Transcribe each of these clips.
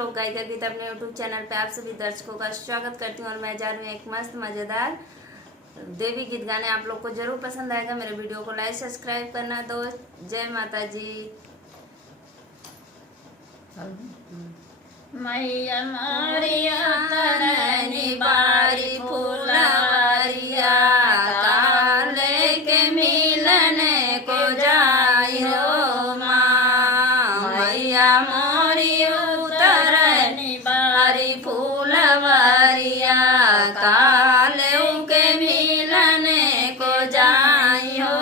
लोक गायिका गीत अपने यूट्यूब चैनल पे आप सभी दर्शकों का स्वागत करती हूँ। और मैं जा रही हूँ एक मस्त मज़ेदार देवी गीत गाने। आप लोग को जरूर पसंद आएगा। मेरे वीडियो को लाइक सब्सक्राइब करना दोस्त। जय माता जी। मैया मारिया तरनी बारी फुलवारिया काले के मिलने को जाई हो माँ। मैया मोरी उतरनी बारी फुलवारिया काले के मिलने को जाई हो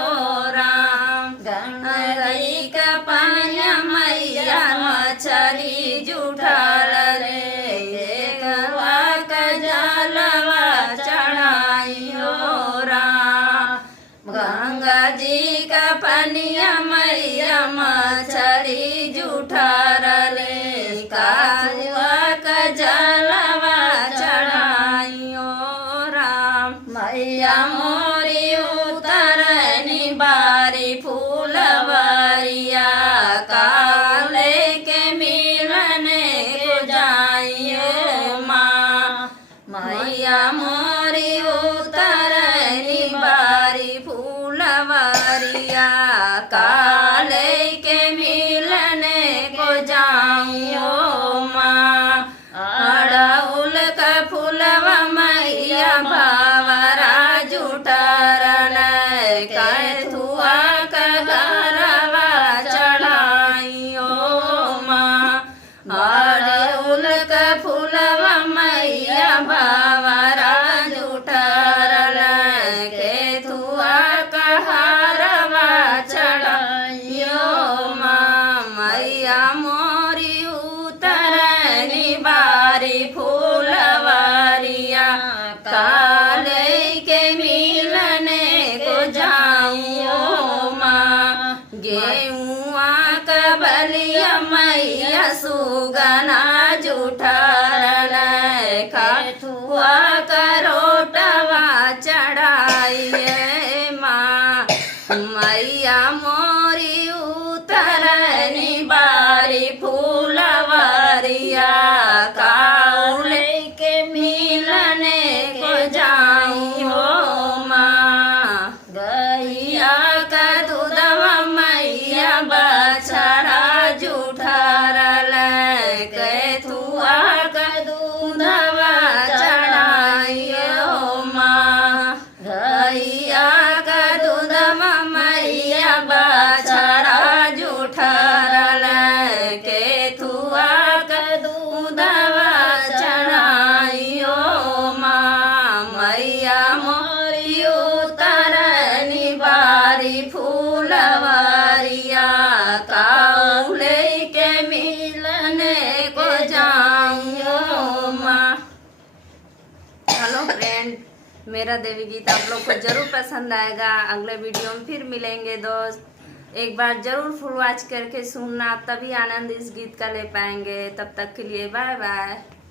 राम। गंगई का पानिया मैया मछली जुठाल रे गवा का जलवा चढ़ाई हो राम। गंगा जी का पनिया मैया मछली जुठार ले कावा का जलवा चढ़ाई हो राम। मैया मोरी उतरनी बारी फूलवारिया काले के मिलने को जाइए माँ। मैया मोरी उतरनी बारी फूलवारिया काले के मिलने को जाइयो माँ। अड़उल का फूलवा मैया भावरा जुटारल कैथुआ का घरवा चढ़ाइयो माँ। अड़उल का फूलवा मैया भावरा जुटारल कैथुआ का घरवा चढ़ाइयो माँ। मैया मोरी उतरनी बारी फूलवारिया काले के मिलने को जाइयो माँ। गेहुआ का बलिया मैया सुगना जुठारल कैथुआ का रोटवा चढ़ाइए माँ। मैया मोरी उतरनी बारी फूलवारिया काले के मिलने को जाई हो माँ। गैया का दूधवा मैया बछड़ा जुठारल कैथुआ का दूधवा चढ़ाइयो माँ। गैया का दूधवा मैया बछड़ा जुठारल कैथुआ का दूधवा चढ़ाइयो माँ। मैया मोरी उतरनी बारी फूलवारिया काले के मिलने को जाइयो माँ। हेलो फ्रेंड, मेरा देवी गीत आप लोग को जरूर पसंद आएगा। अगले वीडियो में फिर मिलेंगे दोस्त। एक बार जरूर फुल वॉच करके सुनना, तभी आनंद इस गीत का ले पाएंगे। तब तक के लिए बाय बाय।